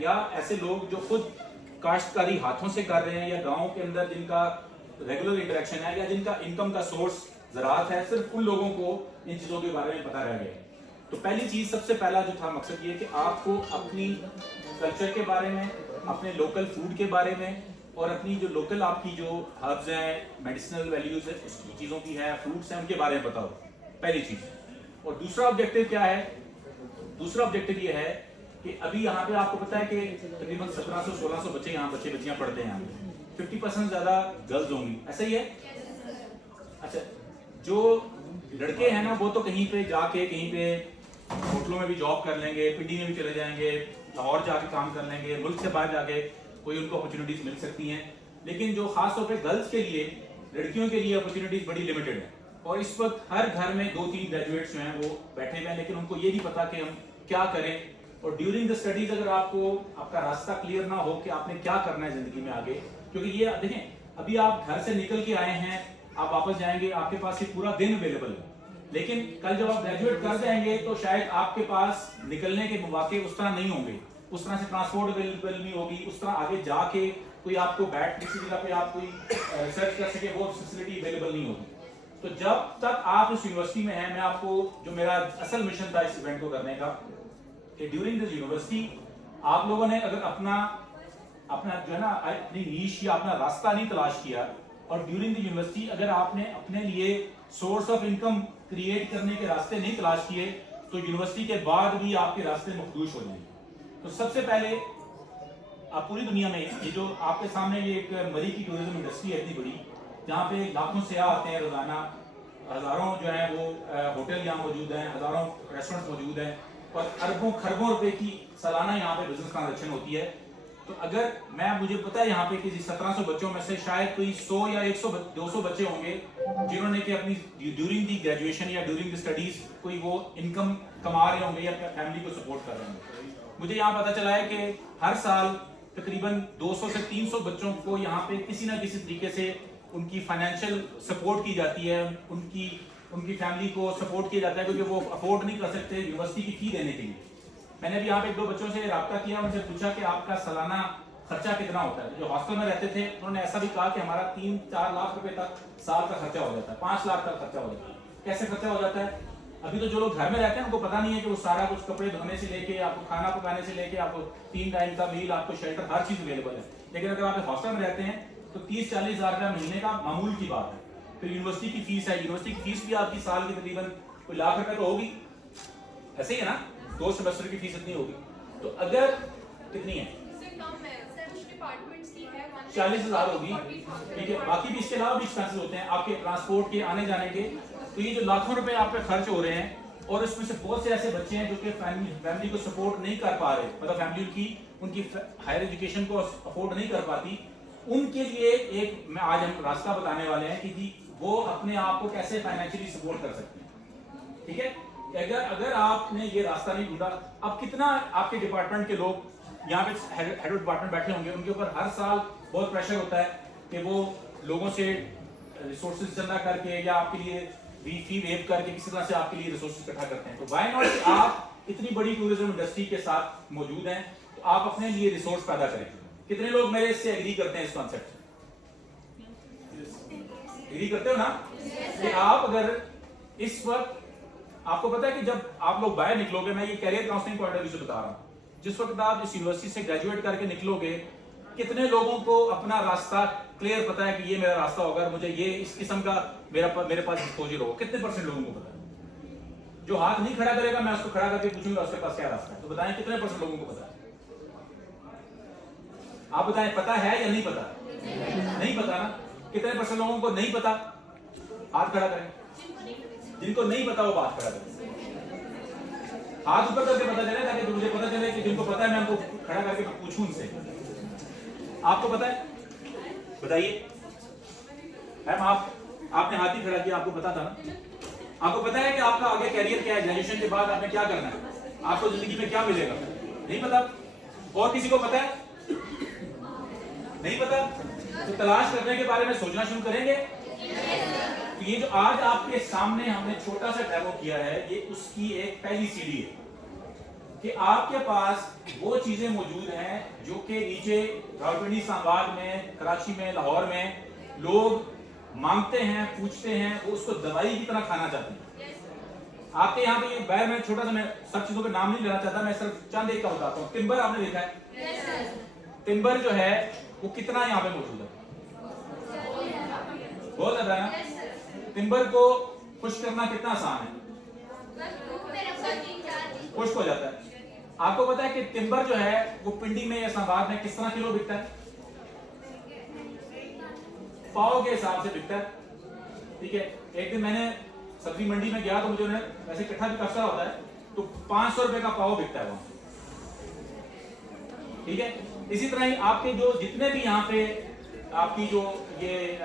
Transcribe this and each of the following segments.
یا ایسے لوگ جو خود کاشتکاری ہاتھوں سے کر رہے ہیں یا گاؤں کے اندر جن کا ریگولر انٹریکشن ہے یا جن کا انکم کا سورس زراعت ہے, صرف ان لوگوں کو ان چیزوں کے بارے میں پتہ رہ گیا ہے. تو پہلی چیز سب سے پہلا جو تھا مقصد یہ کہ آپ کو اپنی کلچر کے بارے میں, اپنے لوکل فوڈ کے بارے میں اور اپنی جو لوکل آپ کی جو ہربز ہیں, میڈیسنل ویلیوز ہے, اس کی چیزوں کی ہے, فروٹس ہیں, ان کے بارے میں پتہ ہو, پہلی چیز. اور دوسرا آبجیکٹیو کیا ہے؟ دوسرا آبجیکٹیو یہ ہے کہ ابھی یہاں پہ آپ کو پتا ہے کہ تقریباً 1700-1600 بچے یہاں بچیاں پڑھتے ہیں. یہاں 50% زیادہ گرلز ہوں گی, ایسا ہی ہے؟ اچھا, جو لڑکے ہیں نا وہ تو کہیں پہ جا کے کہیں پہ ہوٹلوں میں بھی جاب کر لیں گے, پنڈی میں بھی چلے جائیں گے, لاہور جا کے کام کر لیں گے, ملک سے باہر جا کے کوئی ان کو اپرچونیٹیز مل سکتی ہیں. لیکن جو خاص طور پہ گرلز کے لیے, لڑکیوں کے لیے اپرچونیٹیز بڑی لمیٹڈ ہیں. اور اس وقت ہر گھر میں 2-3 گریجویٹس جو ہیں وہ بیٹھے ہوئے ہیں, لیکن ان کو یہ نہیں پتا کہ ہم کیا کریں. اور ڈیورنگ دا اسٹڈیز اگر آپ کو آپ کا راستہ کلیئر نہ ہو کہ آپ نے کیا کرنا ہے زندگی میں آگے, کیونکہ یہ دیکھیں ابھی آپ گھر سے نکل کے آئے ہیں, آپ واپس جائیں گے, آپ کے پاس یہ پورا دن اویلیبل ہے. لیکن کل جب آپ گریجویٹ کر جائیں گے تو شاید آپ کے پاس نکلنے کے مواقع اس طرح نہیں ہوں گے, اس طرح سے ٹرانسپورٹ اویلیبل نہیں ہوگی, اس طرح آگے جا کے کوئی آپ کو بیٹھ کسی جگہ پہ آپ کوئی ریسرچ کر سکے وہ فیسلٹی اویلیبل نہیں ہوگی. تو جب تک آپ اس یونیورسٹی میں ہیں, میں آپ کو جو میرا اصل مشن تھا اس ایونٹ کو کرنے کا کہ ڈیورنگ دس یونیورسٹی آپ لوگوں نے اگر اپنا جو ہے نا اپنی نیش یا اپنا راستہ نہیں تلاش کیا, اور ڈیورنگ دی یونیورسٹی اگر آپ نے اپنے لیے سورس آف انکم کریٹ کرنے کے راستے نہیں تلاش کیے تو یونیورسٹی کے بعد بھی آپ کے راستے مخدوش ہو جائیں گے. تو سب سے پہلے آپ پوری دنیا میں یہ جو آپ کے سامنے یہ ایک مری کی ٹورزم انڈسٹری ہے اتنی بڑی, جہاں پہ لاکھوں سیاح آتے ہیں روزانہ, ہزاروں جو ہیں وہ ہوٹل یہاں موجود ہیں, ہزاروں ریسٹورنٹ موجود ہیں, اور اربوں خربوں روپے کی سالانہ یہاں پہ بزنس ٹرانزیکشن ہوتی ہے. تو اگر مجھے پتا ہے یہاں پہ کسی 1700 بچوں میں سے شاید کوئی 100 یا 100-200 بچے ہوں گے جنہوں نے کہ اپنی ڈیورنگ دی گریجویشن یا ڈیورنگ دی اسٹڈیز کوئی وہ انکم کما رہے ہوں گے یا فیملی کو سپورٹ کر رہے ہوں گے. مجھے یہاں پتا چلا ہے کہ ہر سال تقریباً 200 سے 300 بچوں کو یہاں پہ کسی نہ کسی طریقے سے ان کی فائنینشیل سپورٹ کی جاتی ہے, ان کی فیملی کو سپورٹ کیا جاتا ہے کیونکہ وہ افورڈ نہیں کر سکتے یونیورسٹی کی فی دینے کے لیے. میں نے بھی یہاں پہ 1-2 بچوں سے رابطہ کیا, ان سے پوچھا کہ آپ کا سالانہ خرچہ کتنا ہوتا ہے. جو ہاسٹل میں رہتے تھے انہوں نے ایسا بھی کہا کہ ہمارا 3-4 لاکھ روپے تک سال کا خرچہ ہو جاتا ہے, 5 لاکھ تک خرچہ ہو جاتا ہے. کیسے خرچہ ہو جاتا ہے؟ ابھی تو جو لوگ گھر میں رہتے ہیں ان کو پتا نہیں ہے کہ وہ سارا کچھ کپڑے دھونے سے لے کے آپ کو کھانا پکانے سے لے کے آپ کو 3 ٹائم کا میل, آپ کو شیلٹر, ہر چیز اویلیبل ہے. لیکن اگر آپ ہاسٹل میں رہتے ہیں تو 30-40 ہزار روپے مہینے کا معمول کی بات ہے. پھر یونیورسٹی کی فیس ہے, یونیورسٹی کی فیس بھی آپ کی سال کی تقریباً کوئی لاکھ روپے تو ہوگی, ایسے ہی ہے نا, 2 سیمسٹر کی فیس اتنی ہوگی. تو اگر کتنی ہے 40,000 ہوگی, ٹھیک ہے. باقی بھی اس کے علاوہ بھی ایکسپینسز ہوتے ہیں آپ کے ٹرانسپورٹ کے, آنے جانے کے. تو یہ جو لاکھوں روپے آپ پہ خرچ ہو رہے ہیں, اور اس میں سے بہت سے ایسے بچے ہیں جو کہ فیملی کو سپورٹ نہیں کر پا رہے, مطلب فیملی ان کی ہائر ایجوکیشن کو افورڈ نہیں کر پاتی, ان کے لیے ایک میں آج ہم راستہ بتانے والے ہیں کہ جی وہ اپنے آپ کو کیسے فائنینشلی سپورٹ کر سکتے ہیں. ٹھیک ہے, اگر آپ نے یہ راستہ نہیں ڈھونڈا, اب کتنا آپ کے ڈپارٹمنٹ کے لوگ یہاں پہ ہیڈ ڈپارٹمنٹ بیٹھے ہوں گے, ان کے اوپر ہر سال بہت پریشر ہوتا ہے کہ وہ لوگوں سے ریسورسز جمع کر کے یا آپ کے لیے فی ویو کر کے کسی طرح سے آپ کے لیے ریسورسز اکٹھا کرتے ہیں. تو وائی ناٹ آپ اتنی بڑی ٹورزم انڈسٹری کے ساتھ موجود ہیں تو آپ اپنے لیے ریسورس پیدا کریں. کتنے لوگ میرے اس سے ایگری کرتے ہیں, اس کانسیپٹ سے ایگری کرتے ہو نا, کہ آپ اگر اس وقت آپ کو پتا ہے کہ جب آپ لوگ باہر نکلو گے, میں یہ career counselling point of view سے بتا رہا ہوں, جس وقت آپ اس یونیورسٹی سے گریجویٹ کر کے نکلو گے, کتنے لوگوں کو اپنا راستہ کلیئر پتا ہے کہ یہ میرا راستہ ہوگا, مجھے یہ اس قسم کا میرے پاس ایکسپوجر ہوگا. کتنے پرسنٹ لوگوں کو پتا ہے؟ جو ہاتھ نہیں کھڑا کرے گا میں اس کو کھڑا کر کے پوچھوں گا اس کے پاس کیا راستہ ہے. تو بتائیں کتنے پرسنٹ لوگوں کو پتا ہے؟ آپ بتائیں, پتا ہے یا نہیں پتا؟ نہیں پتا نا. کتنے پرسنٹ لوگوں کو نہیں پتا؟ ہاتھ کھڑا کریں. جن کو نہیں پتا وہ بات کھڑا کریں, ہاتھ اوپر کر کے پتا چلے تاکہ مجھے پتا چلے کہ جن کو پتا ہے میں ان کو کھڑا کر کے پوچھوں ان سے. آپ کو پتا ہے؟ بتائیے میم, آپ نے ہاتھ ہی کھڑا کیا, آپ کو پتا تھا نا. آپ کو پتا ہے کہ آپ کا آگے کیریئر کیا ہے, گریجویشن کے بعد آپ نے کیا کرنا ہے, آپ کو زندگی میں کیا ملے گا؟ نہیں پتا. اور کسی کو پتا ہے؟ نہیں پتا. تو تلاش کرنے کے بارے میں سوچنا شروع کریں گے. تو یہ جو آج آپ کے سامنے ہم نے چھوٹا سا ڈیمو کیا ہے, یہ اس کی ایک پہلی سیڑھی ہے. کہ آپ کے پاس وہ چیزیں موجود ہیں جو کہ نیچے راولپنڈی، اسلام آباد میں، کراچی میں، لاہور میں لوگ مانگتے ہیں، پوچھتے ہیں، وہ اس کو دوائی کی طرح کھانا چاہتے ہیں. آپ کے یہاں پہ یہ باہر میں چھوٹا سا، میں سب چیزوں کے نام نہیں لینا چاہتا، میں صرف چند ایک کا بتاتا ہوں. ٹمبر آپ نے دیکھا ہے؟ ٹمبر جو ہے وہ کتنا یہاں پہ موجود ہے؟ بہت زیادہ نا. ٹمبر کو خشک کرنا کتنا آسان ہے؟ خشک ہو جاتا ہے. آپ کو پتا ہے کہ ٹمبر جو ہے وہ پنڈی میں یا اسلام آباد میں کس طرح کلو بکتا ہے؟ پاؤ کے حساب سے بکتا ہے. ٹھیک ہے. ایک دن میں نے سبزی منڈی میں گیا تو مجھے ویسے اکٹھا بھی کافی ہوتا ہے تو 500 روپے کا پاؤ بکتا ہے وہاں. ٹھیک ہے. اسی طرح ہی آپ کے جو جتنے بھی یہاں پہ آپ کی جو یہ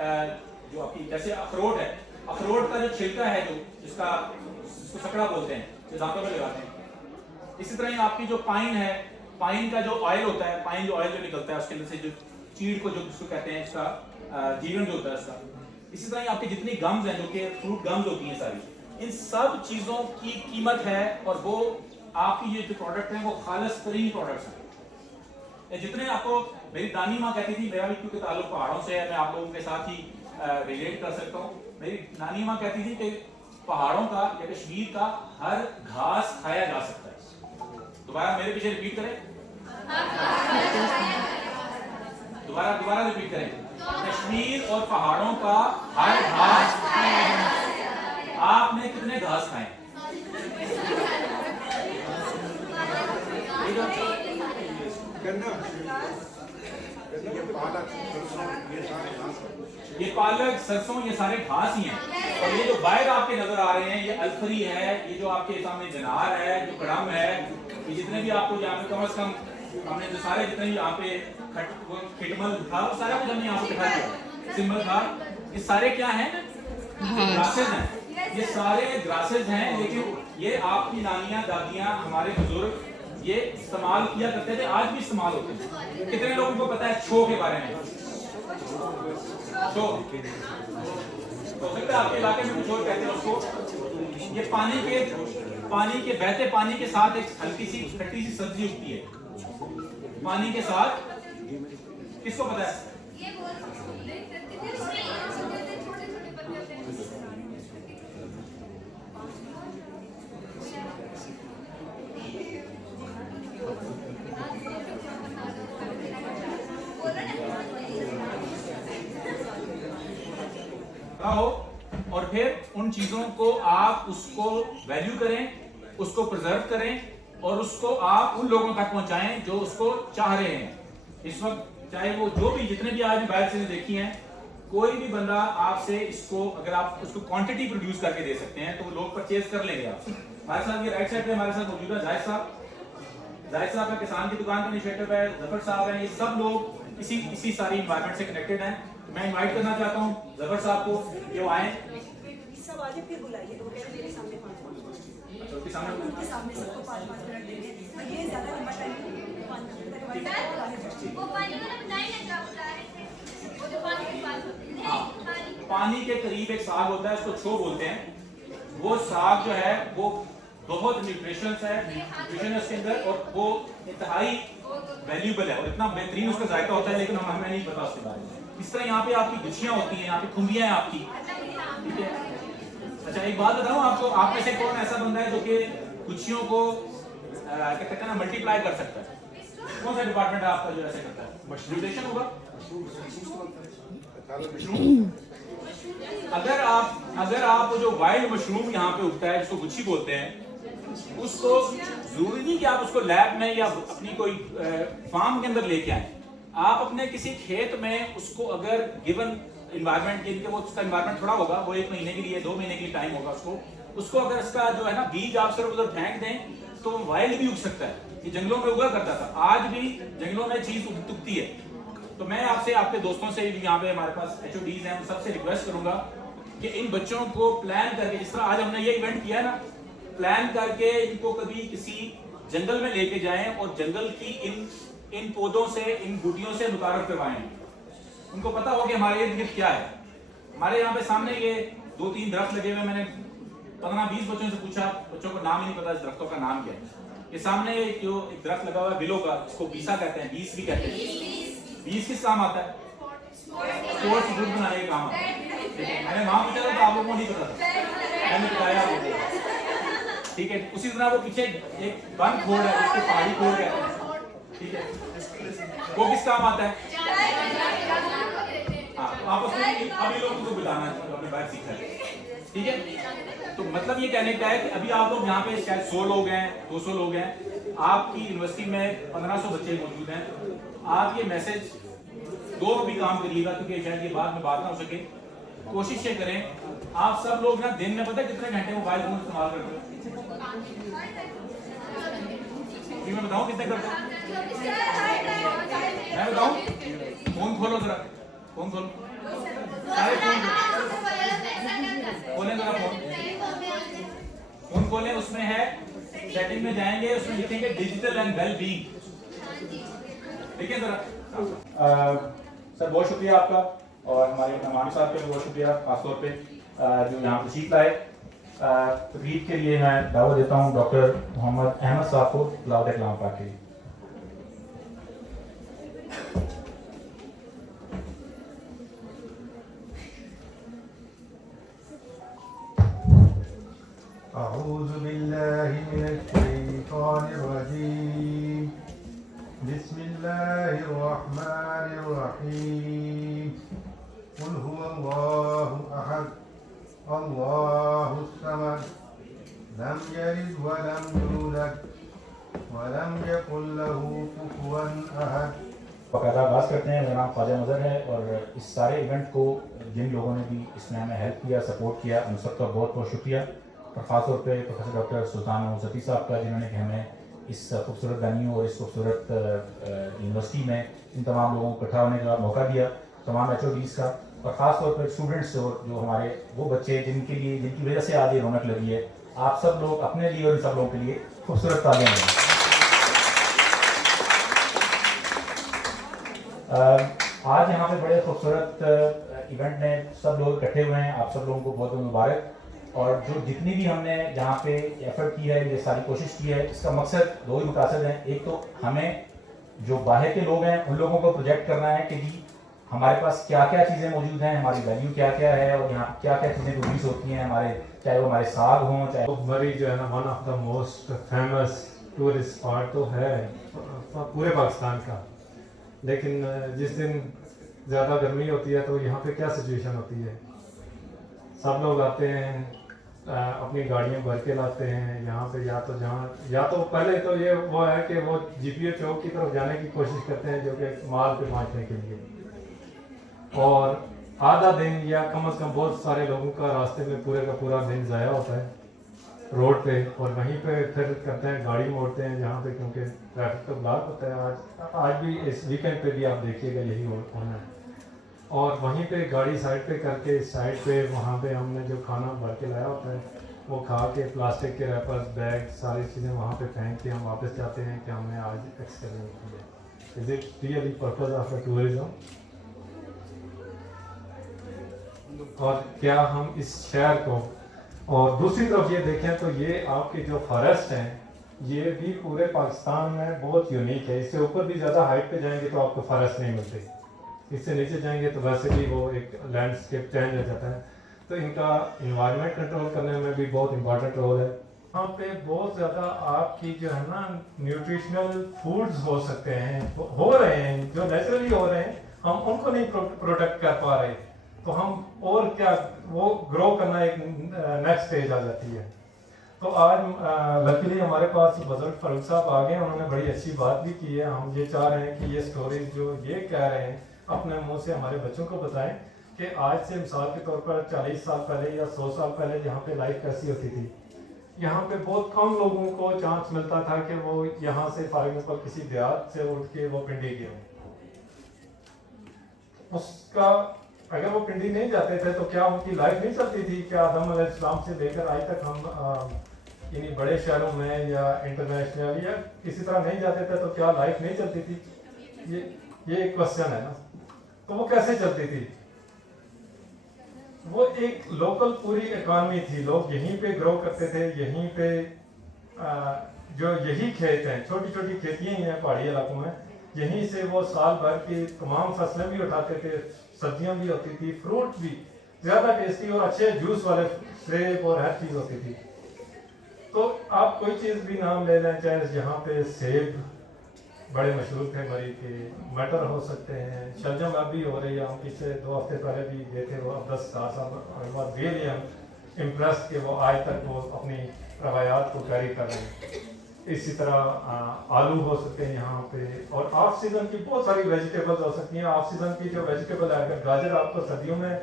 جو آپ کی جیسے اخروٹ ہے، اخروٹ کا جو چھلکا ہے، جو جس کو سکڑا بولتے ہیں، جو دانتوں پہ لگاتے ہیں. اسی طرح ہی آپ کی جو پائن ہے، پائن کا جو آئل ہوتا ہے، پائن جو آئل جو نکلتا ہے اس کے اندر سے جو چیڑ کو جو اس کو کہتے ہیں، اس کا جیون جو ہوتا ہے اس کا. اسی طرح ہی آپ کی جتنی گمز ہیں جو کہ فروٹ گمز ہوتی ہیں ساری، ان سب چیزوں کی قیمت ہے اور وہ آپ کی یہ جو پروڈکٹ ہیں وہ خالص ترین پروڈکٹس ہیں. جتنے آپ کو میری دانی ماں کہتی تھی، میرا بھی کیونکہ تعلق پہاڑوں سے ہے، میں آپ لوگوں کے ساتھ ہی ریلیٹ کر سکتا ہوں. میری نانی ماں کہتی تھی کہ پہاڑوں کا یا کشمیر کا ہر گھاس کھایا جا سکتا ہے. دوبارہ میرے پیچھے ریپیٹ کریں، دوبارہ ریپیٹ کریں. کشمیر اور پہاڑوں کا ہر گھاس کھایا جا سکتا ہے. آپ نے کتنے گھاس کھائے؟ یہ پالک، سرسوں، یہ سارے گھاس ہی ہیں. اور یہ جو باہر آپ کے نظر آ رہے ہیں، یہ الفری ہے، یہ جو آپ کے سامنے جنار ہے، جو کڑم ہے، یہ جتنے بھی آپ کو یہاں پہ کم از کم ہم نے جو سارے جتنے بھی یہاں پہ کھٹمل تھا، وہ سارا کچھ ہم نے یہاں پہ دکھا دیا. سمبل تھا. یہ سارے کیا ہیں؟ گراسز ہیں. یہ سارے گراسز ہیں. لیکن یہ آپ کی نانیاں، دادیاں، ہمارے بزرگ یہ استعمال کیا کرتے تھے، آج بھی استعمال ہوتے ہیں. کتنے لوگوں کو پتا ہے چھو کے بارے میں؟ چھو ہو سکتا ہے آپ کے علاقے میں کچھ اور کہتے ہیں اس کو. یہ پانی کے بہتے پانی کے ساتھ ایک ہلکی سی کھٹی سی سبزی اگتی ہے پانی کے ساتھ. کس کو پتا ہے؟ اور پھر ان چیزوں کو آپ اس کو ویلیو کریں، اس کو پرزرو کریں اور اس کو آپ ان لوگوں تک پہنچائیں جو اس کو چاہ رہے ہیں اس وقت. چاہے وہ جو بھی جتنے بھی آج باہر سے دیکھی ہیں، کوئی بھی بندہ آپ سے اس کو اگر آپ اس کو کوانٹٹی پروڈیوس کر کے دے سکتے ہیں تو وہ لوگ پرچیز کر لیں گے. آپ ہمارے ساتھ یہ رائٹ سائڈ پہ ہمارے ساتھ موجود ہے زاہد صاحب کا کسان کی دکان کا انیشیٹو ہے. ظفر صاحب ہیں. یہ سب لوگ اسی ساری انوائرمنٹ سے کنیکٹڈ ہیں. میں انوائٹ کرنا چاہتا ہوں ظفر صاحب کو کہ وہ آئیں. سب آج پھر بلائیے تو میرے سامنے 5 سامنے سب کو 5 منٹ دیں گے. یہ زیادہ لمبا ٹائم پانی کے قریب ایک ساگ ہوتا ہے، اس کو چھو بولتے ہیں. وہ ساگ جو ہے وہ بہت نیوٹریشنس ہے، نیوٹریشن ہے اس کے اندر، اور وہ انتہائی ویلیوبل ہے اور اتنا بہترین اس کا ذائقہ ہوتا ہے، لیکن ہمیں نہیں پتا اس کے بارے میں. اس طرح یہاں پہ آپ کی گچھیاں ہوتی ہیں، یہاں پہ کھمبیاں ہیں آپ کی. ٹھیک ہے. اچھا ایک بات بتاؤں آپ کو، آپ میں سے کون ایسا بندہ ہے جو کہ گچھیوں کو کہتے ہیں نا ملٹی پلائی کر سکتا ہے؟ کون سا ڈپارٹمنٹ ہے آپ کا جو ایسے کرتا ہے؟ نیوٹریشن ہوگا. اگر آپ جو وائلڈ مشروم یہاں پہ اگتا ہے جس کو گچھی بولتے ہیں، اس کو ضروری نہیں کہ آپ اس کو لیب میں یا اپنی کوئی فارم کے اندر لے کے آئیں. آپ اپنے کسی کھیت میں اس کو اگر گیون انوائرمنٹ کے لیے، وہ اس کا انوائرمنٹ تھوڑا ہوگا، وہ 1 مہینے کے لیے 2 مہینے کے لیے ٹائم ہوگا اس کو اگر اس کا جو ہے نا بیج آپ صرف ادھر پھینک دیں تو وائلڈ بھی اگ سکتا ہے. یہ جنگلوں میں اگا کرتا تھا، آج بھی جنگلوں میں چیز اگتی ہے. تو میں آپ سے، آپ کے دوستوں سے یہاں پہ ہمارے پاس HODs ہیں، ان سب سے ریکویسٹ کروں گا کہ ان بچوں کو پلان کر کے، جس طرح آج ہم نے یہ ایونٹ کیا ہے نا، پلان کر کے ان کو کبھی کسی جنگل میں لے کے جائیں اور جنگل کی ان پودوں سے، ان بوٹیوں سے متعارف کروائیں. ان کو پتا ہو کہ ہمارے ارد گرد کیا ہے. ہمارے یہاں پہ سامنے یہ 2-3 درخت لگے ہوئے. میں نے 15-20 بچوں سے پوچھا، بچوں کو نام ہی نہیں پتا اس درختوں کا نام کیا ہے. ये सामने जो एक दरख्त लगा हुआ है विलो का, इसको बीसा कहते हैं, बीस भी कहते हैं। बीस किस काम आता है? स्पोर्ट्स बूट बनाने के काम आता है। ठीक है, मैंने वहां पूछा था तो आप लोगों को नहीं पता था, मैंने बताया आपको। ठीक है, उसी तरह वो पीछे एक बन खोड़ है, उसको पहाड़ी खोड़ कहते हैं। ठीक है, वो किस काम आता है? हाँ, आपस में अभी लोगों को बताना है जो आपने बाहर सीखा है। ठीक है, तो मतलब ये कहने का है कि अभी आप लोग यहाँ पे शायद 100 लोग हैं, 200 लोग हैं, आपकी यूनिवर्सिटी में 1500 बच्चे मौजूद हैं। आप ये मैसेज दो भी काम करिएगा, क्योंकि शायद ये बाद में बात ना हो सके। कोशिश ये करें, आप सब लोग ना दिन में पता है कितने घंटे मोबाइल फोन इस्तेमाल करते हो? मैं बताऊं कितने करते हो? मैं बताऊं? फोन खोलो जरा, फोन खोलो, सारे फोन खोलें जरा, फोन खोलें, उसमें है सेटिंग में जाएंगे, उसमें लिखेंगे डिजिटल एंड वेल बीइंग। ठीक है जरा। सर बहुत शुक्रिया आपका, और हमारे मेहमान साहब का भी बहुत शुक्रिया, खासतौर पे जो यहाँ तशरीफ लाए। तकरीब के लिए मैं दावत देता हूँ डॉक्टर मोहम्मद अहमद साहब को तिलावत कलाम पाक के लिए। أعوذ بالله من الشيطان الرجيم بسم الله الرحمن الرحيم قل هو الله أحد الله الصمد لم يلد ولم يولد ولم يكن له كفوا أحد। बाकायदा आगाज़ करते हैं। मेरा नाम ख्वाजा मज़हर है, और इस सारे इवेंट को जिन लोगों ने भी इसमें हमें हेल्प किया, सपोर्ट किया, उन सबका बहुत बहुत शुक्रिया। और ख़ास तौर पे प्रोफेसर डॉक्टर सुल्तान मोहम्मद साहब का, जिन्होंने कि हमें इस खूबसूरत वेन्यू और इस खूबसूरत यूनिवर्सिटी में इन तमाम लोगों को इकट्ठा होने का मौका दिया, तमाम HODs का, और ख़ास तौर पर स्टूडेंट्स और जो हमारे वो बच्चे जिनके लिए, जिनकी वजह से आज ये रौनक लगी है, आप सब लोग अपने लिए और इन सब लोगों के लिए खूबसूरत तालियां दें। आज यहाँ पे बड़े खूबसूरत इवेंट में सब लोग इकट्ठे हुए हैं, आप सब लोगों को बहुत बहुत मुबारक। और जो जितनी भी हमने जहाँ पे एफर्ट की है, ये सारी कोशिश की है, इसका मकसद दो ही मकसद हैं। एक तो हमें जो बाहर के लोग हैं उन लोगों को प्रोजेक्ट करना है कि जी हमारे पास क्या क्या चीज़ें मौजूद हैं, हमारी वैल्यू क्या क्या है, और यहाँ क्या क्या चीज़ें प्रोड्यूस होती हैं हमारे, चाहे वो हमारे साग हों, चाहे मरी जो है ना one of the most famous tourist spot तो है पूरे पाकिस्तान का। लेकिन जिस दिन ज़्यादा गर्मी होती है तो यहाँ पे क्या सिचुएशन होती है, सब लोग आते हैं, अपनी गाड़ियाँ भर के लाते हैं यहाँ पे, या तो पहले तो ये वो है कि वो GPO चौक की तरफ जाने की कोशिश करते हैं, जो कि माल पे पहुँचने के लिए, और आधा दिन या कम से कम बहुत सारे लोगों का रास्ते में पूरे का पूरा दिन ज़ाया होता है रोड पे, और वहीं पे फिर करते हैं गाड़ी मोड़ते हैं जहाँ पे, क्योंकि ट्रैफिक तो ब्लॉक होता है। आज भी इस वीकेंड पे भी आप देखिएगा यही होना है। और वहीं पे गाड़ी साइड पे करके, साइड पे वहाँ पे हमने जो खाना भर के लाया होता है वो खा के, प्लास्टिक के रैपर्स, बैग, सारी चीज़ें वहाँ पे फेंक के हम वापस जाते हैं कि हमने आज एक्सपेरिमेंट किया। Is it really purpose of tourism? और क्या हम इस शहर को, और दूसरी तरफ ये देखें तो ये आपके जो फॉरेस्ट हैं ये भी पूरे पाकिस्तान में बहुत यूनिक है। इससे ऊपर भी ज़्यादा हाइट पे जाएंगे तो आपको फॉरेस्ट नहीं मिलते, इससे नीचे जाएंगे तो वैसे भी वो एक लैंडस्केप चेंज हो जाता है। तो इनका इन्वायरमेंट कंट्रोल करने में भी बहुत इंपॉर्टेंट रोल है। यहाँ पे बहुत ज़्यादा आपकी जो है ना न्यूट्रिशनल फूड्स हो सकते हैं, हो रहे हैं, जो नेचुरली हो रहे हैं, हम उनको नहीं प्रोटेक्ट कर पा रहे, तो हम और क्या, वो ग्रो करना एक नेक्स्ट स्टेज आ जाती है। तो आज लकीली हमारे पास बुजुर्ग फारूक साहब आ गए, उन्होंने बड़ी अच्छी बात भी की है। हम ये चाह रहे हैं कि ये स्टोरीज जो ये कह रहे हैं अपने मुंह से हमारे बच्चों को बताएं कि आज से मिसाल के तौर पर 40 साल पहले या 100 साल पहले यहाँ पे लाइफ कैसी होती थी। यहाँ पे बहुत कम लोगों को चांस मिलता था कि वो यहाँ से फॉर एग्जाम्पल किसी देहात से उठ के वो पिंडी गए, उसका अगर वो पिंडी नहीं जाते थे तो क्या उनकी लाइफ नहीं चलती थी? क्या आदम अलैहिस्सलाम से लेकर आज तक हम इन्हीं बड़े शहरों में या इंटरनेशनल या किसी तरह नहीं जाते थे तो क्या लाइफ नहीं चलती थी? ये एक क्वेश्चन है ना। तो वो कैसे चलती थी? वो एक लोकल पूरी इकॉनमी थी, लोग यहीं पे ग्रो करते थे, यहीं पे जो यही खेत हैं, छोटी छोटी खेतियाँ ही हैं पहाड़ी इलाकों में, यहीं से वो साल भर की तमाम फसलें भी उठाते थे, सब्जियां भी होती थी, फ्रूट भी ज़्यादा टेस्टी और अच्छे जूस वाले सेब और हर चीज़ होती थी। तो आप कोई चीज़ भी नाम ले लें, चाहे यहाँ पे सेब बड़े मशहूर थे मरी के, मटर हो सकते हैं, शलजम अब भी हो रही है, हम पिछले 2 हफ्ते पहले भी गए थे, वो अब 10 साल रियली हम इम्प्रेस कि वो आज तक वो अपनी रवायात को कैरी कर रहे हैं। इसी तरह आलू हो सकते हैं यहाँ पे, और ऑफ सीज़न की बहुत सारी वेजिटेबल्स हो सकती हैं। ऑफ सीज़न की जो वेजिटेबल है, अगर गाजर आपको सर्दियों में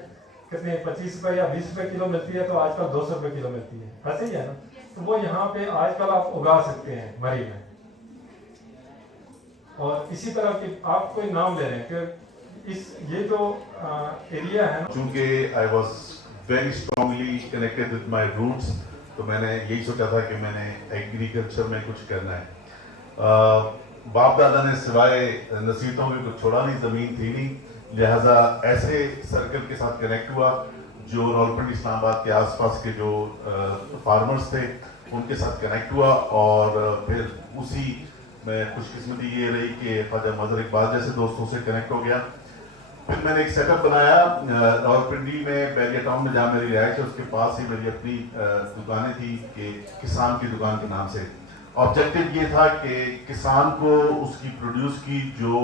कितने 25 रुपये या 20 रुपये किलो मिलती है, तो आजकल 200 रुपये किलो मिलती है, ऐसे ही है ना। तो वो यहाँ पे आजकल आप उगा सकते हैं मरी में। और इसी तरह की आप कोई नाम ले रहे हैं कि इस ये जो एरिया है ना, चूंकि I was very strongly connected with my roots, तो मैंने यही सोचा था कि मैंने एग्रीकल्चर में कुछ करना है। बाप दादा ने सिवाय नसीहतों के कुछ छोड़ा नहीं, ज़मीन थी नहीं, लिहाजा ऐसे सर्कल के साथ कनेक्ट हुआ जो रावलपिंडी इस्लामाबाद के आसपास के जो फार्मर्स थे उनके साथ कनेक्ट हुआ, और फिर उसी में खुशकिस्मती ये रही कि ख्वाजा मजहर इकबाल जैसे दोस्तों से कनेक्ट हो गया। फिर मैंने एक सेटअप बनाया रावलपिंडी में, बैरिया टाउन में जहाँ मेरी रिहाइश है उसके पास ही मेरी अपनी दुकानें थी कि किसान की दुकान के नाम से। ऑब्जेक्टिव ये था कि किसान को उसकी प्रोड्यूस की जो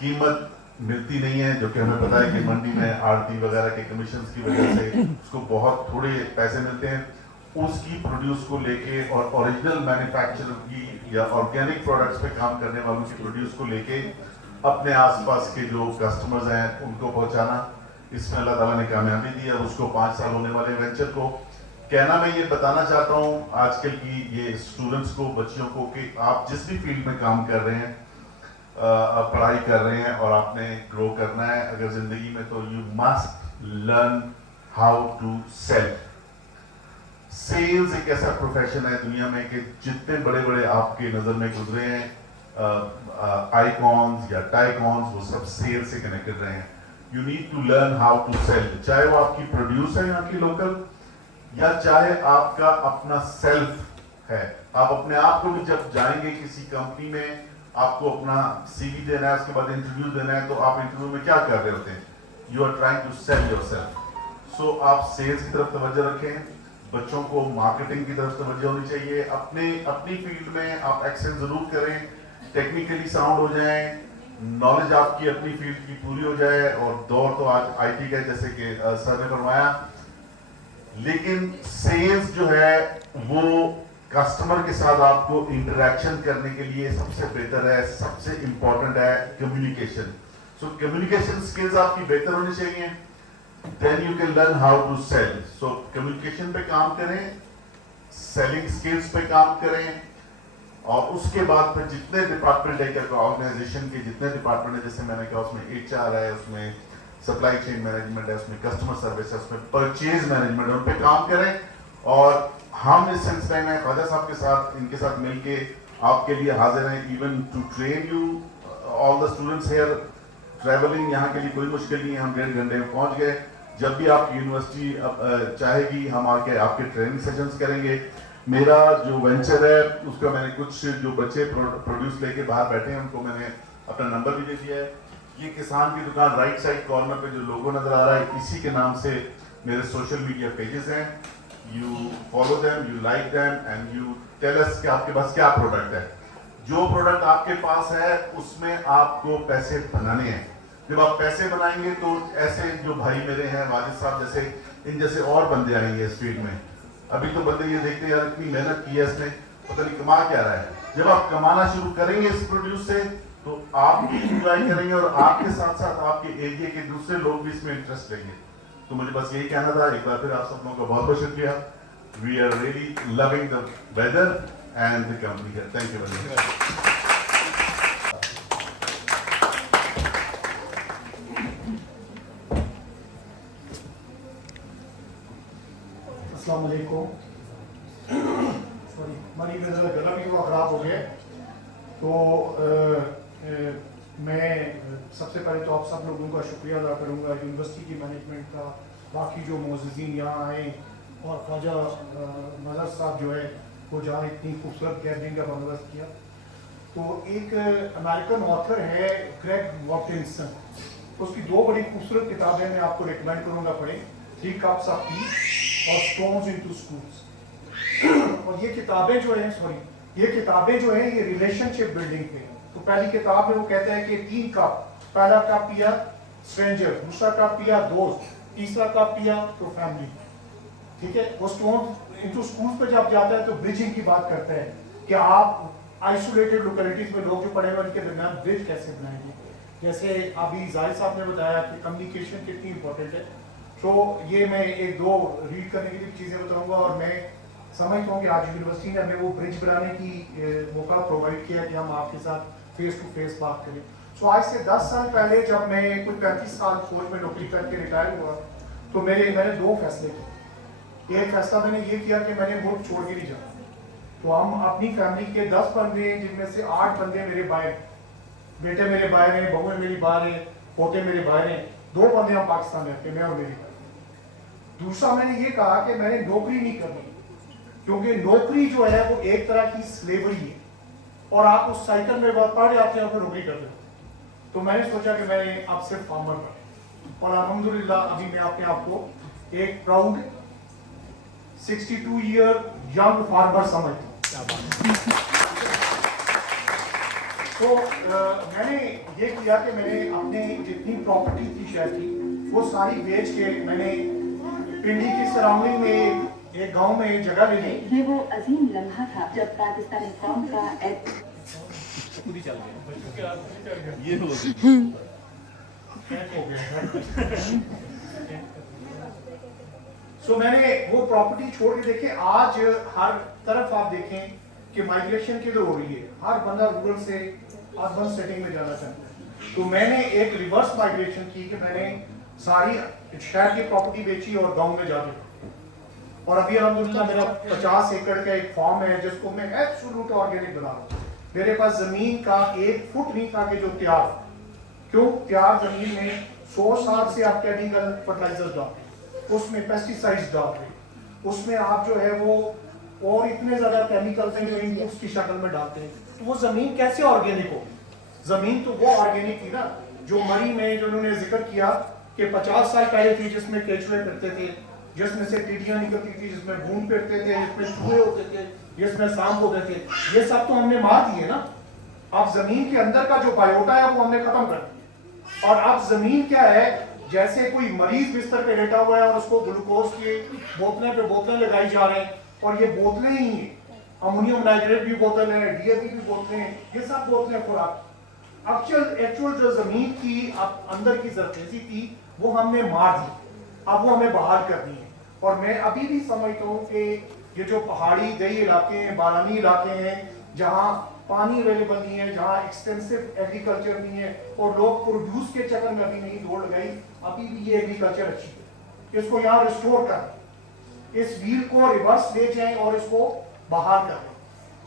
कीमत मिलती नहीं है, जो कि हमें पता है कि मंडी में आड़ती वगैरह के कमीशन की वजह से उसको बहुत थोड़े पैसे मिलते हैं, उसकी प्रोड्यूस को लेके और ओरिजिनल मैन्युफैक्चरर की या ऑर्गेनिक प्रोडक्ट्स पे काम करने वालों की प्रोड्यूस को लेके अपने आसपास के जो कस्टमर्स हैं उनको पहुंचाना, इसमें अल्लाह ताला ने कामयाबी दी है। उसको 5 साल होने वाले वेंचर को कहना मैं ये बताना चाहता हूँ आजकल की ये स्टूडेंट्स को, बच्चियों को, कि आप जिस भी फील्ड में काम कर रहे हैं, आप पढ़ाई कर रहे हैं और आपने ग्रो करना है अगर जिंदगी में, तो you must learn how to sell. Sales एक ऐसा प्रोफेशन है दुनिया में कि जितने बड़े बड़े आपके नज़र में गुजरे हैं, आइकॉन्स या टाइकॉन्स, वो सब सेल से कनेक्टेड रहे हैं। You need to learn how to sell, चाहे वो आपकी प्रोड्यूस है यहाँ की लोकल, या चाहे आपका अपना सेल्फ है। आप अपने आप को भी जब जाएंगे किसी कंपनी में, आपको अपना सीवी देना है, उसके बाद इंटरव्यू देना है, तो आप इंटरव्यू में क्या कर रहे होते हैं? You are trying to sell yourself. So आप सेल्स की तरफ तवज्जो रखें, बच्चों को मार्केटिंग की तरफ तवज्जो होनी चाहिए, अपनी फील्ड में आप एक्सेल जरूर करें, टेक्निकली साउंड हो जाएं, नॉलेज आपकी अपनी फील्ड की पूरी हो जाए। और दौर तो आज आईटी का, जैसे कि सर ने फरमाया, लेकिन सेल्स जो है वो कस्टमर के साथ आपको इंटरेक्शन करने के लिए सबसे बेहतर है, सबसे इंपॉर्टेंट है कम्युनिकेशन। सो कम्युनिकेशन स्किल्स आपकी बेहतर होनी चाहिए, then you can learn how to sell. So communication पे काम करें, सेलिंग स्किल्स पे काम करें, और उसके बाद फिर जितने डिपार्टमेंट है, ऑर्गेनाइजेशन के जितने डिपार्टमेंट है, जैसे मैंने कहा उसमें HR है, उसमें सप्लाई चेन मैनेजमेंट है, उसमें कस्टमर सर्विस है, उसमें परचेज मैनेजमेंट है, उन पे काम करें। और हम इस सिलसिले में ख्वाजा साहब के साथ, इनके साथ मिलके आपके लिए हाजिर हैं, even to train you all the students here. Travelling यहाँ के लिए कोई मुश्किल नहीं है, हम 1.5 घंटे में पहुँच गए। जब भी आपकी यूनिवर्सिटी चाहेगी, हम आके आपके ट्रेनिंग सेशंस करेंगे। मेरा जो वेंचर है उसका मैंने कुछ जो बच्चे प्रोड्यूस लेके बाहर बैठे हैं उनको मैंने अपना नंबर भी दे दिया है। ये किसान की दुकान राइट साइड कॉर्नर पे जो लोगो नजर आ रहा है, इसी के नाम से मेरे सोशल मीडिया पेजेस हैं। You follow them, you like them and you tell us कि आपके पास क्या प्रोडक्ट है। जो प्रोडक्ट आपके पास है उसमें आपको पैसे बनाने हैं। जब आप पैसे बनाएंगे तो ऐसे जो भाई मेरे हैं, वाजिद साहब जैसे, इन जैसे और बंदे आएंगे इस फील्ड में। अभी तो बंदे ये देखते हैं यार इतनी मेहनत की है इसने, पता नहीं कमा क्या रहा है। जब आप कमाना शुरू करेंगे इस प्रोड्यूस से, तो आप भी इंजॉय करेंगे और आपके साथ साथ आपके एरिया के दूसरे लोग भी इसमें इंटरेस्ट लेंगे। तो मुझे बस यही कहना था। एक बार फिर आप सब लोगों का बहुत बहुत शुक्रिया। We are really loving the weather and the company here. Thank you very much. अस्सलाम वालेकुम। सॉरी, हमारी मेरा गला भी हुआ ख़राब हो गया। तो मैं सबसे पहले तो आप सब लोगों का शुक्रिया अदा करूँगा, यूनिवर्सिटी की मैनेजमेंट का, बाकी जो मोअज़्ज़िज़ीन यहाँ आए, और ख्वाजा मजहर साहब जो है को जहाँ इतनी खूबसूरत गैदरिंग का बंदोबस्त किया। तो एक अमेरिकन ऑथर है ग्रेग वॉटकिंसन, उसकी 2 बड़ी खूबसूरत किताबें मैं आपको रिकमेंड करूँगा पढ़ें, 3 Cups of Tea और Stones into Schools। और ये किताबें जो हैं ये रिलेशनशिप बिल्डिंग पे। तो पहली किताब में वो कहता है कि 3 कप, पहला कप पिया स्ट्रेंजर, दूसरा कप पिया दोस्त, तीसरा कप पिया तो फैमिली। ठीक है, वो स्टोन इनटू स्कूल्स पे जब जाता है तो ब्रिजिंग की बात करता है कि आप आइसोलेटेड लोकेलिटीज में लोग जो पड़े हुए उनके दरमियान ब्रिज कैसे बनाएंगे। जैसे अभी जाहिर साहब ने बताया कि कम्युनिकेशन कितनी इंपॉर्टेंट है। तो ये मैं 1-2 रीड करने के लिए चीज़ें बताऊंगा, और मैं समझता हूँ कि आज यूनिवर्सिटी ने हमें वो ब्रिज बनाने की मौका प्रोवाइड किया कि हम आपके साथ फेस टू फेस बात करें। सो आज से 10 साल पहले जब मैं कुछ 35 साल फौज में नौकरी करके रिटायर हुआ तो मैंने 2 फैसले किए। एक फैसला मैंने ये किया कि मैंने मुल्क छोड़ के नहीं जाना। तो हम अपनी फैमिली के 10 बंदे, जिनमें से 8 बंदे मेरे बाहर, बेटे मेरे बाहर हैं, बहुएं मेरी बाहर हैं, पोते मेरे बाहर हैं, 2 बंदे हम पाकिस्तान में रहते, मैं और मेरी भाई। दूसरा मैंने ये कहा कि मैंने नौकरी नहीं करनी, क्योंकि नौकरी जो है वो एक तरह की स्लेवरी है और आप उस साइकिल में पड़ जाते हैं और फिर नौकरी करते हो। तो मैंने सोचा कि मैं अब सिर्फ फार्मर बना, और अल्हम्दुलिल्लाह अभी मैं अपने आप को एक प्राउड 62 ईयर यंग फार्मर समझता हूँ। तो मैंने ये किया कि मैंने अपने जितनी प्रॉपर्टी थी शहर की वो सारी बेच के मैंने पिंडी की सराउंडिंग में एक गांव में एक जगह ले ली। ये वो अजीम लम्हा था जब पाकिस्तानी कौम का सो मैंने वो प्रॉपर्टी छोड़ के देखे। आज हर तरफ आप देखें कि माइग्रेशन किधर हो रही है, हर बंदा रूरल से अर्बन सेटिंग में जाना चाहता है। तो मैंने एक रिवर्स माइग्रेशन की कि मैंने सारी शहर की प्रॉपर्टी बेची और गांव में जाके, और अभी अल्हम्दुलिल्लाह मेरा 50 एकड़ का एक फार्म है जिसको मैं एब्सोल्यूट ऑर्गेनिक बना रहा हूँ। मेरे पास जमीन का 1 फुट नहीं था कि जो तैयार, क्यों तैयार जमीन में 100 साल से आप केमिकल फर्टिलाइजर्स डालते हैं, उसमें पेस्टिसाइड्स डालते हैं, उसमें आप जो है वो और इतने ज्यादा केमिकल्स हैं जो इनपुट्स की शक्ल में डालते हैं। तो वो जमीन कैसे ऑर्गेनिक हो? जमीन तो वो ऑर्गेनिक थी ना जो मरी में जो उन्होंने जिक्र किया कि 50 साल पहले थी, जिसमें केचुए फिरते थे, जिसमें से टिड्डियां निकलती थी, जिसमें भून फिरते थे, जिसमें चूहे होते थे, जिसमें सांप होते थे। ये सब तो हमने मार दिए ना। अब जमीन के अंदर का जो बायोटा है वो हमने खत्म कर दिया। और अब जमीन क्या है, जैसे कोई मरीज बिस्तर पे लेटा हुआ है और उसको ग्लूकोज की बोतलें पे बोतलें लगाई जा रहे हैं, और ये बोतलें ही हैं, अमोनियम नाइट्रेट भी बोतल है, डीएपी भी बोतलें हैं, ये सब बोतलें खुराक। एक्चुअल जो जमीन की अंदर की सरफेसी थी वो हमने मार दी, अब वो हमें बहाल करनी है। और मैं अभी भी समझता हूँ कि ये जो पहाड़ी दही इलाके हैं, बालानी इलाके हैं, जहाँ पानी अवेलेबल नहीं है, जहाँ एक्सटेंसिव एग्रीकल्चर नहीं है और लोग प्रोड्यूस के चक्कर में अभी नहीं दौड़ लगाई, अभी भी ये एग्रीकल्चर अच्छी है, इसको यहाँ रिस्टोर कर, इस व्हील को रिवर्स ले जाएं और इसको बहाल करें।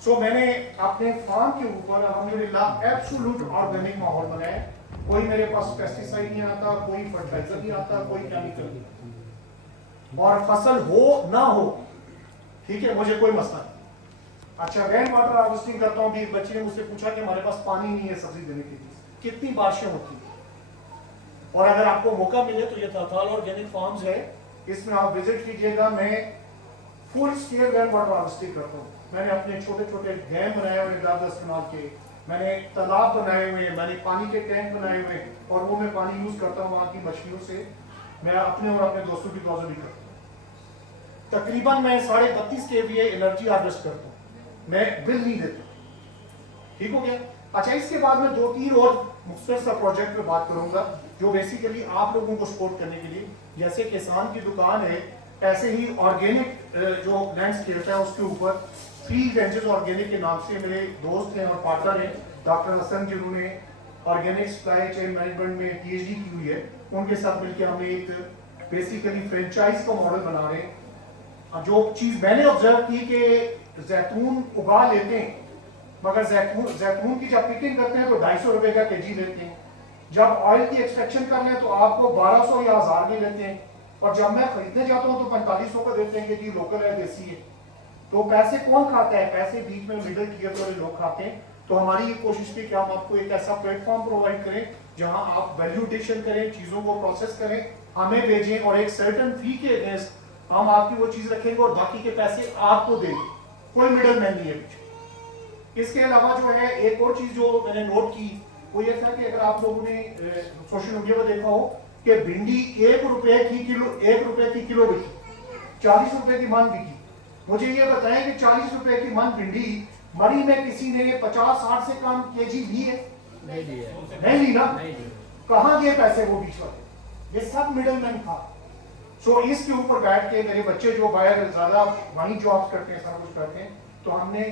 सो मैंने अपने फार्म के ऊपर अल्हम्दुलिल्लाह एब्सोल्यूट ऑर्गेनिक माहौल बनाया। कोई मेरे पास पेस्टिसाइड नहीं आता, कोई फर्टिलाइजर नहीं आता, कोई केमिकल नहीं आता, और फसल हो ना हो, ठीक है, मुझे कोई मसला नहीं। अच्छा, रेन वाटर हार्वेस्टिंग करता हूँ। भी एक बच्चे ने मुझसे पूछा कि हमारे पास पानी नहीं है सब्जी देने के लिए, कितनी बारिशें होती हैं, और अगर आपको मौका मिले तो ये ताताल ऑर्गेनिक फार्म्स है, इसमें आप विजिट कीजिएगा। मैं full scale rain water harvesting करता हूँ। मैंने अपने छोटे छोटे डैम बनाए हुए इजादा इस्तेमाल किए, मैंने तालाब बनाए हुए, मैंने पानी के टैंक बनाए हुए, और वो मैं पानी यूज करता हूँ वहाँ की मछलियों से। मैं अपने और अपने दोस्तों की क्लोजर भी करता हूँ। तकरीबन मैं 32.5 kVA एनर्जी हार्वेस्ट करता हूँ, मैं बिल नहीं देता। ठीक हो गया। अच्छा, इसके बाद मैं 2-3 और मुख्तसर सा प्रोजेक्ट पे बात करूंगा जो बेसिकली आप लोगों को सपोर्ट करने के लिए, जैसे किसान की दुकान है, ऐसे ही ऑर्गेनिक जो लैंडस्केप है उसके ऊपर 3 रेंजेस ऑर्गेनिक के नाम से मेरे दोस्त हैं और पार्टनर हैं डॉक्टर हसन, जिन्होंने ऑर्गेनिक सप्लाई चेन मैनेजमेंट में PhD की हुई है, उनके साथ मिलकर हम एक बेसिकली फ्रेंचाइज का मॉडल बना रहे हैं। जो चीज मैंने ऑब्जर्व की कि जैतून उगा लेते हैं, मगर जैतून की जब पिकिंग करते हैं तो 250 रुपए का केजी लेते हैं, जब ऑयल की एक्सट्रैक्शन कर लें तो आपको 1200 या 1000 में लेते हैं, और जब मैं खरीदने जाता हूँ तो 4500 का देते हैं कि जी लोकल है, देसी है। तो पैसे कौन खाता है? पैसे बीच में मिडिल टियर वाले लोग खाते हैं। तो हमारी ये कोशिश थी कि हम आपको एक ऐसा प्लेटफॉर्म प्रोवाइड करें जहां आप वैल्यूडेशन करें, चीज़ों को प्रोसेस करें, हमें भेजें और एक सर्टन फी के अगेंस्ट हम आपकी वो चीज़ रखेंगे और बाकी के पैसे आपको देंगे, कोई मिडल मैन नहीं है पीछे। इसके अलावा जो है एक और चीज़ जो मैंने नोट की वो ये था कि अगर आप लोगों ने सोशल मीडिया पर देखा हो कि भिंडी 1 रुपए की किलो बिकी, 40 रुपए की मन बिकी। मुझे ये बताएं कि 40 रुपए की मन भिंडी मरी में किसी ने 50-60 से कम केजी ली है? नहीं ली ना। कहाँ गए पैसे वो बीच वाले? ये सब मिडल मैन था। सो इसके ऊपर बैठ के मेरे बच्चे जो बाहर ज्यादा वहीं जॉब्स करते हैं, सब कुछ करते हैं, तो हमने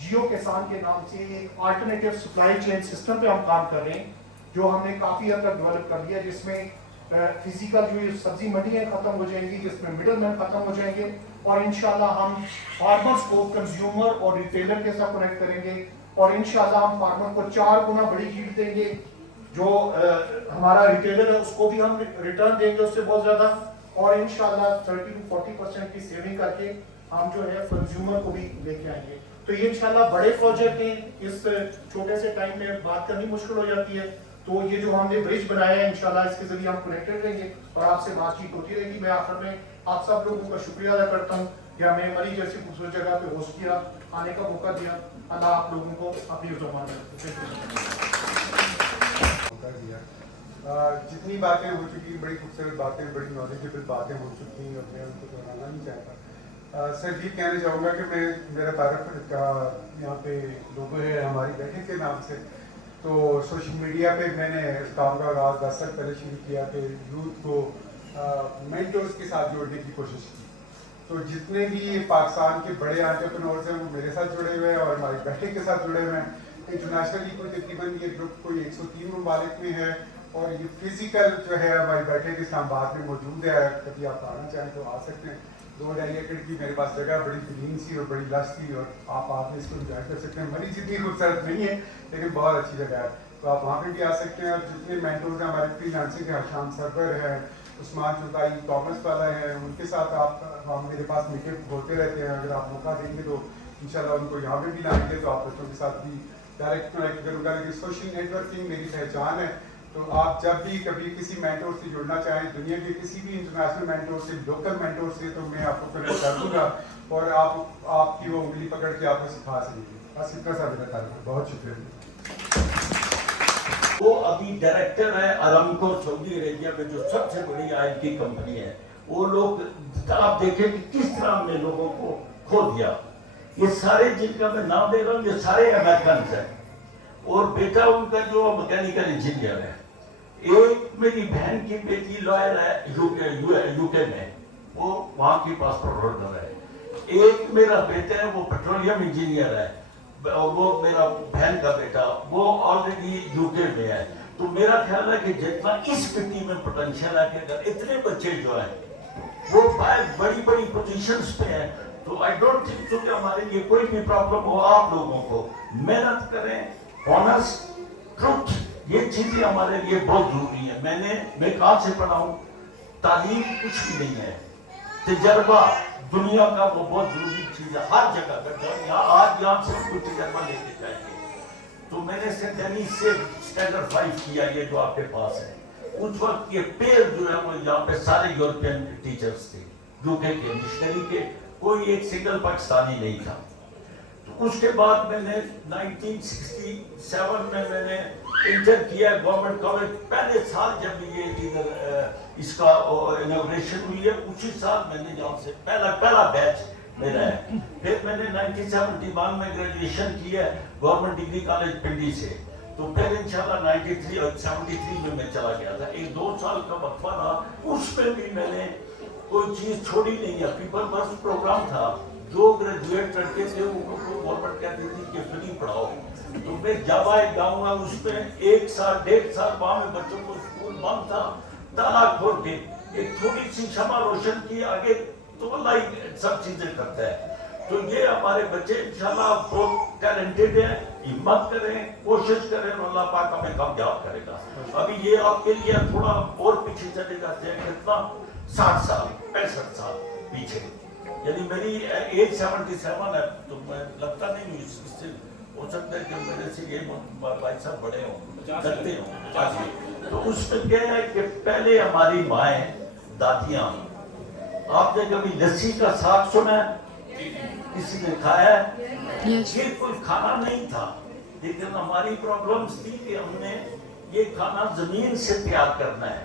जियो किसान के नाम से एक अल्टरनेटिव सप्लाई चेन सिस्टम पे हम काम कर रहे हैं, जो हमने काफी हद तक डेवलप कर लिया, जिसमें फिजिकल जो सब्जी मंडियां खत्म हो जाएंगी, जिसमें मिडल मैन खत्म हो जाएंगे और इंशाल्लाह हम फार्मर्स को कंज्यूमर और रिटेलर के साथ कनेक्ट करेंगे और इंशाल्लाह हम फार्मर को 4 गुना बड़ी यील्ड देंगे। जो हमारा रिटेलर है उसको भी हम रिटर्न देंगे उससे बहुत ज्यादा और इंशाल्लाह 30 to 40% की सेविंग करके हम जो है कंज्यूमर को भी लेके आएंगे। तो ये इंशाल्लाह बड़े प्रोजेक्ट हैं, इस छोटे से टाइम में बात करनी मुश्किल हो जाती है, तो ये जो हमने ब्रिज बनाया है इंशाल्लाह इसके जरिए हम कनेक्टेड रहेंगे और आपसे बातचीत होती रहेगी। मैं आखिर में आप सब लोगों का शुक्रिया अदा करता हूँ कि हमें मरी जैसी खूबसूरत जगह पे होस्ट किया, आने का मौका दिया। अल्लाह आप लोगों को अपनी ज़ुबान जितनी बातें हो चुकी, बड़ी खूबसूरत बातें, बड़ी नॉलेजेबल बातें हो चुकी हैं, मैं उनको दोहराना नहीं चाहता। सिर्फ ये कहना चाहूँगा कि मेरा तारफ़ का यहाँ पे लोगो है हमारी बैठक के नाम से, तो सोशल मीडिया पे मैंने इस काम का आगाज़ 10 साल पहले शुरू किया कि यूथ को मेंटर्स के साथ जोड़ने की कोशिश की। तो जितने भी पाकिस्तान के बड़े एंटरप्रेन्योर्स हैं वो मेरे साथ जुड़े हुए हैं और हमारी बैठक के साथ जुड़े हुए हैं। इंटरनेशनली कोई तकरीबन ये ग्रुप कोई 103 ममालिक में है और ये फिजिकल जो है हमारी बैठक इस्लामाबाद में मौजूद है। कभी आप आना चाहें तो आ सकते हैं। 2-2.5 एकड़ की मेरे पास जगह बड़ी ग्रीन सी और बड़ी लश थी और आप आके इसको इंजॉय कर सकते हैं। मरी जितनी खूबसूरत नहीं है लेकिन बहुत अच्छी जगह है, तो आप वहाँ पे भी आ सकते हैं। और जितने मेंटर्स हैं हमारे फ्रीलांसिंग हैं, शाम सरवर है, उस्मान चुताई, थॉमस वाला है, उनके साथ हम मेरे पास मीटअप होते रहते हैं। अगर आप मौका देंगे तो इंशाल्लाह उनको यहाँ पे भी लाएंगे, तो आप बच्चों के साथ भी डायरेक्ट कनेक्ट करूँगा। लेकिन सोशल नेटवर्किंग मेरी पहचान है, तो आप जब भी कभी किसी मेंटोर से जुड़ना चाहें, दुनिया के किसी भी इंटरनेशनल मेंटोर से, लोकल मेंटोर से, तो मैं आपको कनेक्ट कर दूँगा और आपकी वो उंगली पकड़ के आपको सिखा सकेंगे। बस इतना सा मेरा तारीफ है। बहुत शुक्रिया। वो अभी डायरेक्टर है अरामको सऊदी अरेबिया में, जो सबसे बड़ी IT कंपनी है। वो लोग आप देखें कि किस तरह हमने लोगों को खो दिया। ये सारे जिनका मैं नाम दे रहा हूँ ये सारे अमेरिकन हैं और बेटा उनका जो मैकेनिकल इंजीनियर है। एक मेरी बहन की बेटी लॉयर है यूके में, वो वहाँ की पासपोर्ट होल्डर है। एक मेरा बेटा है वो पेट्रोलियम इंजीनियर है और वो मेरा बहन का बेटा वो ऑलरेडी यूके में है। तो मेरा ख्याल है कि जितना इस सिटी में पोटेंशियल है कि अगर इतने बच्चे जो हैं वो बड़ी बड़ी पोजीशंस पे हैं, तो आई डोंट थिंक सो कि हमारे लिए कोई भी प्रॉब्लम हो। आप लोगों को मेहनत करें, ऑनेस्ट, ट्रुथ, ये चीजें हमारे लिए बहुत जरूरी है। मैं कहाँ से पढ़ा हूँ, तालीम कुछ भी नहीं है, तजर्बा दुनिया का वो बहुत जरूरी चीज है। हर जगह पर आज यहाँ से कुछ तजर्बा लेके जाएंगे। तो मैंने सेंट डेनिस से स्टैंडर्ड 5 किया, ये जो आपके पास है। उस वक्त ये पेयर जो है वो यहाँ पे सारे यूरोपियन टीचर्स थे, यूके के मिशनरी के, कोई एक सिंगल पाकिस्तानी नहीं था। तो उसके बाद मैंने 1967 में मैंने इंटर किया गवर्नमेंट कॉलेज। पहले साल जब ये इधर इसका इनॉग्रेशन हुई है, उसी साल मैंने यहाँ से पहला बैच मेरा है। फिर मैंने 1971 में ग्रेजुएशन किया गवर्नमेंट डिग्री कॉलेज पिंडी से। तो फिर इंशाल्लाह 93 और 73 में मैं चला गया था। 1-2 साल का वक्फा रहा, उसमें भी मैंने कोई चीज छोड़ी नहीं है। पीपल बस प्रोग्राम था, जो ग्रेजुएट करते थे उनको गवर्नमेंट कहती थी कि फ्री पढ़ाओ। तो मैं जब आए गाँव में उसमें 1 साल 1.5 साल वहाँ में बच्चों को स्कूल बंद था, ताला खोल के एक थोड़ी सी क्षमा रोशन की, आगे तो अल्लाह सब चीजें करता है। तो ये हमारे बच्चे इंशाल्लाह बहुत टैलेंटेड हैं, हिम्मत करें, कोशिश करें और अल्लाह पाक हमें कामयाब करेगा। अभी ये आपके लिए थोड़ा और पीछे चलेगा, कितना 60 साल 65 साल पीछे यानी मेरी एज 77 है, तो मैं लगता नहीं हूँ इससे, हो सकता है कि मेरे से ये भाई साहब बड़े हों, लगते हों। तो उसमें क्या है कि पहले हमारी माएँ दादियाँ, आपने कभी लस्सी का साग सुना है? किसी ने खाया है? ये कोई खाना नहीं था, लेकिन हमारी प्रॉब्लम्स थी कि हमने ये खाना जमीन से तैयार करना है,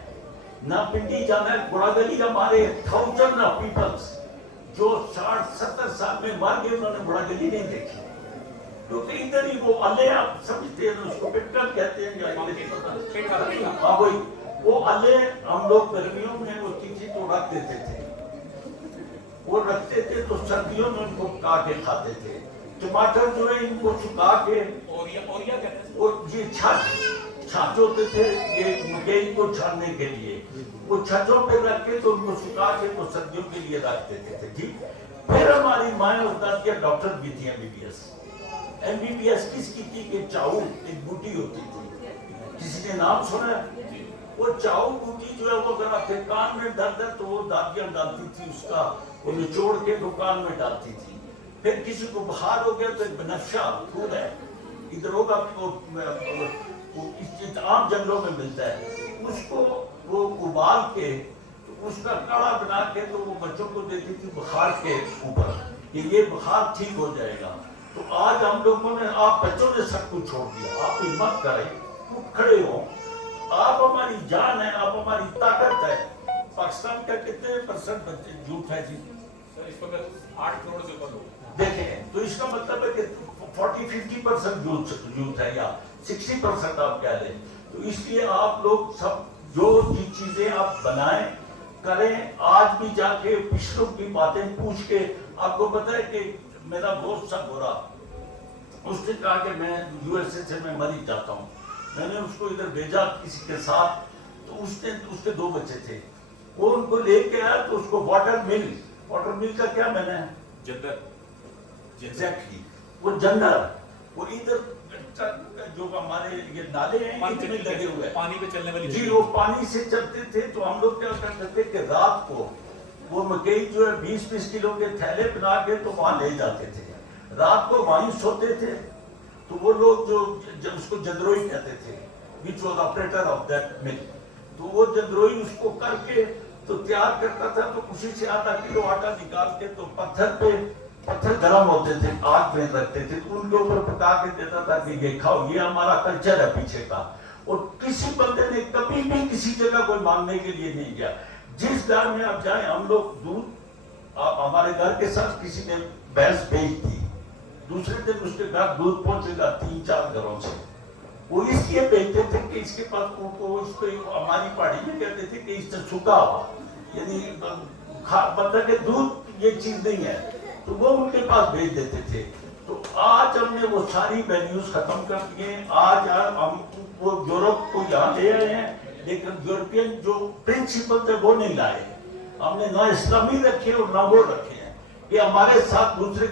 ना पिंडी जाना है। बुढ़ागली हमारे थाउजेंड ऑफ पीपल्स जो 60-70 साल में मर गए, उन्होंने बुढ़ागली नहीं देखी, क्योंकि इधर ही वो अले, आप समझते हैं उसको पिटका कहते हैं, हाँ वही वो अले हम लोग गर्मियों में वो चीज़ें तो रख देते थे, वो रखते थे तो सर्दियों में उनको पका के खाते थे। टमाटर जो है इनको सुखा के, और ये छाछ होते थे, ये मकई को छानने के लिए, वो छतों पे रख के तो उनको सुखा के वो सर्दियों के लिए रख देते थे। ठीक, फिर हमारी माएँ और दादियाँ डॉक्टर भी थी, एमबीबीएस किसकी थी कि चाऊ एक बूटी होती थी, किसी ने नाम सुना है? वो चाऊ बूटी जो है वो अगर आपके कान में दर्द है तो वो दादियाँ डालती थी, उसका वो निचोड़ के दुकान में डालती थी। फिर किसी को बुखार हो गया तो एक बनफ्शा फूल है, इधर होगा आम जंगलों में मिलता है, उसको वो उबाल के तो उसका काढ़ा बना के तो वो बच्चों को देती थी बुखार के ऊपर, कि ये बुखार ठीक हो जाएगा। तो आज हम लोगों ने, आप बच्चों ने सब कुछ छोड़ दिया, आप हिम्मत करें, खूब खड़े हो, आप हमारी जान है, आप हमारी ताकत है। पाकिस्तान का कितने % बच्चे झूठ है जी? इस वक्त 8 करोड़ से ऊपर लोग देखें, तो इसका मतलब है कि 40-50% झूठ है, या 60% आप कह लें। तो इसलिए आप लोग सब जो चीजें आप बनाएं करें, आज भी जाके पिछलों की बातें पूछ के, आपको पता है कि मेरा दोस्त सा गोरा, उसने कहा कि मैं यूएसए से मैं मर ही जाता हूँ, मैंने उसको इधर भेजा किसी के साथ, तो उसके 2 बच्चे थे, वो उनको लेके आया तो उसको वाटर मिल का क्या मैंने एग्जैक्टली वो जंगल, वो इधर जो हमारे ये नाले हैं इतने लगे हुए हैं, पानी पे चलने वाली जी, वो पानी से चलते थे। तो हम लोग क्या करते थे कि रात को वो मकई जो है 20-20 किलो के थैले बना के तो वहां ले जाते थे, रात को वहीं सोते थे। तो वो लोग जो उसको जदरोई कहते थे, which was operator of that mill, तो वो जदरोई उसको करके तो तैयार करता था, तो उसी से आधा किलो आटा निकाल के तो पत्थर गर्म होते थे, आग में रखते थे, तो उनके ऊपर पका के देता था कि ये खाओ, ये हमारा कल्चर है पीछे का। और किसी बंदे ने कभी भी किसी जगह कोई मांगने के लिए नहीं गया। जिस घर में आप जाए, हम लोग दूध, हमारे घर के साथ किसी ने भैंस बेच दी, दूसरे दिन उसके घर दूध पहुंचेगा 3-4 घरों से। वो इसलिए बेचते थे कि इसके पास उसको हमारी पहाड़ी में कहते थे कि इससे सूखा हुआ, यानी मतलब कि दूध ये चीज नहीं है, तो वो उनके पास भेज देते थे। तो आज हमने वो सारी वैल्यूज खत्म कर दिए। आज हम वो यूरोप को यहाँ ले आए हैं, लेकिन यूरोपियन जो प्रिंसिपल थे वो नहीं लाए। हमने ना इस्लामी रखे और ना वो रखे हैं कि हमारे साथ दूसरे